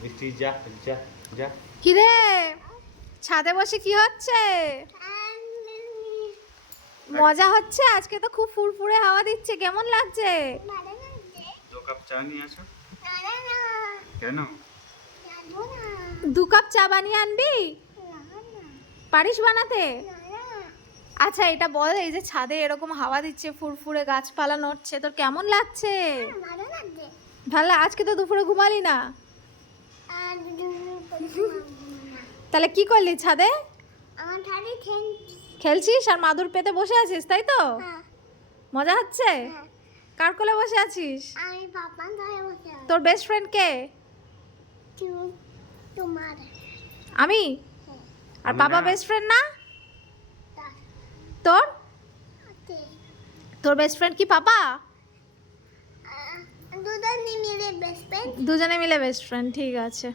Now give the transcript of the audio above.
বৃষ্টি যা যা যা। কি রে ছাদে বসে কি হচ্ছে? মজা হচ্ছে? আজকে তো খুব ফুরফুরে হাওয়া দিচ্ছে, কেমন লাগছে? 2 কাপ চা নিয়ে আসো। কেন? 2 কাপ চা বানিয়ে আনবি? পারিস বানাতে? আচ্ছা এটা বল, এই যে ছাদে এরকম হাওয়া দিচ্ছে, ফুরফুরে গাছপালা নড়ছে, তোর কেমন লাগছে? ভালো। আজকে তো দুপুরে ঘুমালি না, তাহলে কি করলি ছাদে? খেলছিস আর মাদুর পেতে বসে আছিস, তাই তো? মজা হচ্ছে? কার কোলে বসে আছিস? তোর বেস্ট ফ্রেন্ড কে? আমি? আর আমি বাবা না। বেস্ট ফ্রেন্ড না? তোর তোর বেস্ট ফ্রেন্ড কি পাপা? দুজনে মিলে বেস্ট ফ্রেন্ড, ঠিক আছে।